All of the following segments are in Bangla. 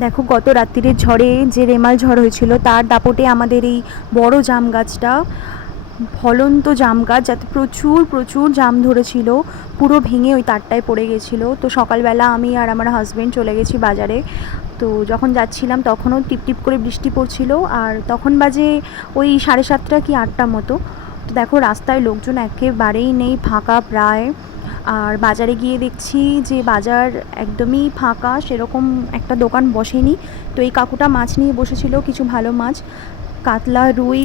দেখো গত রাত্রিরের ঝড়ে যে রেমাল ঝড় হয়েছিল তার দাপটে আমাদের এই বড় জাম গাছটা, ফলন্ত জাম গাছ, যাতে প্রচুর প্রচুর জাম ধরেছিল, পুরো ভেঙে ওই তারটায় পড়ে গেছিলো। তো সকালবেলা আমি আর আমার হাজব্যান্ড চলে গেছি বাজারে। তো যখন যাচ্ছিলাম তখনও টিপটিপ করে বৃষ্টি পড়ছিল, আর তখন বাজে ওই 7:30 কি 8টার মতো। তো দেখো রাস্তায় লোকজন একেবারেই নেই, ফাঁকা প্রায়। আর বাজারে গিয়ে দেখছি যে বাজার একদমই ফাঁকা, সেরকম একটা দোকান বসেনি। তো এই কাকুটা মাছ নিয়ে বসেছিল, কিছু ভালো মাছ, কাতলা, রুই,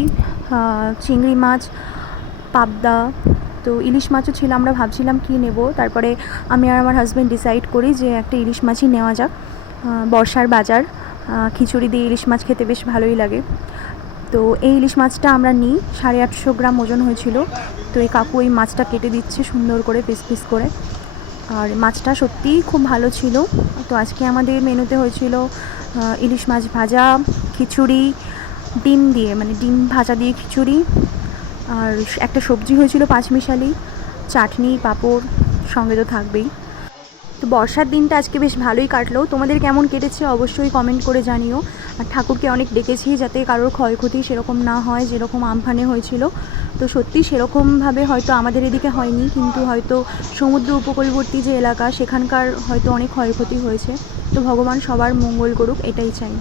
চিংড়ি মাছ, পাবদা, তো ইলিশ মাছও ছিল। আমরা ভাবছিলাম কী নেব, তারপরে আমি আর আমার হাজব্যান্ড ডিসাইড করি যে একটা ইলিশ মাছই নেওয়া যাক। বর্ষার বাজার, খিচুড়ি দিয়ে ইলিশ মাছ খেতে বেশ ভালোই লাগে। তো এই ইলিশ মাছটা আমরা নিই, 850 গ্রাম ওজন হয়েছিল। তো এই কাকু এই মাছটা কেটে দিচ্ছে সুন্দর করে পিস পিস করে, আর মাছটা সত্যিই খুব ভালো ছিল। তো আজকে আমাদের মেনুতে হয়েছিল ইলিশ মাছ ভাজা, খিচুড়ি, ডিম দিয়ে, মানে ডিম ভাজা দিয়ে খিচুড়ি, আর একটা সবজি হয়েছিল পাঁচমিশালি, চাটনি, পাঁপড়, সঙ্গে তো থাকবেই। তো বর্ষার দিনটা আজকে বেশ ভালোই কাটলো। তোমাদের কেমন কেটেছে অবশ্যই কমেন্ট করে জানিও। আর ঠাকুরকে অনেক ডেকেছি যাতে কারোর ক্ষয়ক্ষতি সেরকম না হয়, যেরকম আমফানে হয়েছিল। তো সত্যি সেরকমভাবে হয়তো আমাদের এদিকে হয়নি, কিন্তু হয়তো সমুদ্র উপকূলবর্তী যে এলাকা সেখানকার হয়তো অনেক ক্ষয়ক্ষতি হয়েছে। তো ভগবান সবার মঙ্গল করুক, এটাই চাই।